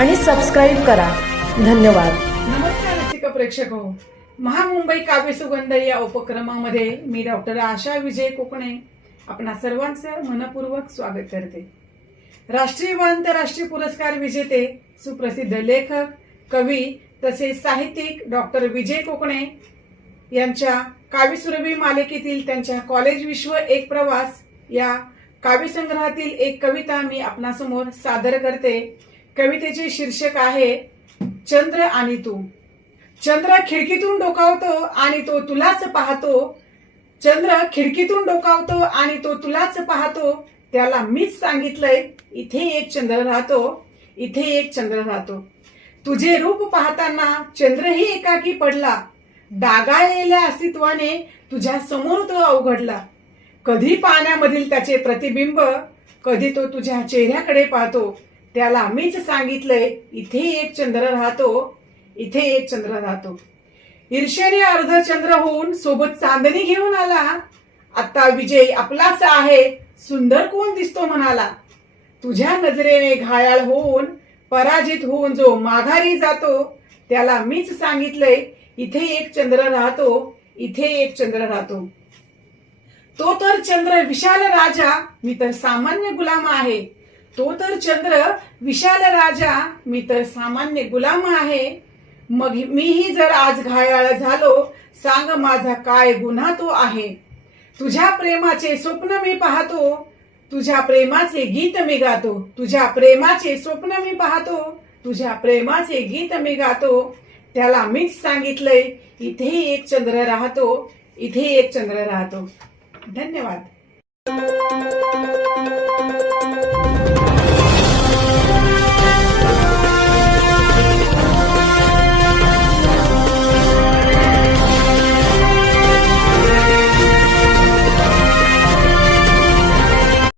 आणि सबस्क्राईब करा धन्यवाद नमस्कार रसिका प्रेक्षक हो. महामुंबई काव्य सुगंध या उपक्रमामध्ये मी डॉक्टर आशा विजय कोकणे आपणा सर्वांचं मनपूर्वक स्वागत करते राष्ट्रीय व आंतरराष्ट्रीय पुरस्कार विजेते सुप्रसिद्ध लेखक कवी तसेच साहित्यिक डॉक्टर विजय कोकणे यांच्या काव्यसुरभी मालिकेतील त्यांच्या कॉलेज विश्व एक प्रवास या काव्यसंग्रहातील एक कविता मी आपणासमोर सादर करते कवितेचे शीर्षक आहे चंद्र आणि तू चंद्र खिडकीतून डोकावतो आणि तो तुलाच पाहतो चंद्र खिडकीतून डोकावतो आणि तो तुलाच पाहतो त्याला मीच सांगितलंय इथे एक चंद्र राहतो इथे एक चंद्र राहतो तुझे रूप पाहताना चंद्रही एकाकी पडला डागाळलेल्या अस्तित्वाने तुझ्या समोर तो अवघडला कधी पाण्यामधील त्याचे प्रतिबिंब कधी तो तुझ्या चेहऱ्याकडे पाहतो त्याला मीच सांगितलंय इथे एक चंद्र राहतो इथे एक चंद्र राहतो ईर्षेने अर्ध चंद्र होऊन सोबत चांदणी घेऊन आला आता विजय आपलाच आहे सुंदर कोण दिसतो म्हणाला तुझ्या नजरेने घायाळ होऊन पराजित होऊन जो माघारी जातो त्याला मीच सांगितलंय इथे एक चंद्र राहतो इथे एक चंद्र राहतो तो तर चंद्र विशाल राजा मी तर सामान्य गुलाम आहे तो तर चंद्र विशाल राजा मी तर सामान्य गुलाम आहे मग मीही जर आज घायाळ झालो सांग माझा काय गुन्हा तो आहे तुझ्या प्रेमाचे स्वप्न मी पाहतो तुझ्या प्रेमाचे गीत मी गातो तुझ्या प्रेमाचे स्वप्न मी पाहतो तुझ्या प्रेमाचे गीत मी गातो त्याला मीच सांगितलंय इथे एक चंद्र राहतो इथे एक चंद्र राहतो धन्यवाद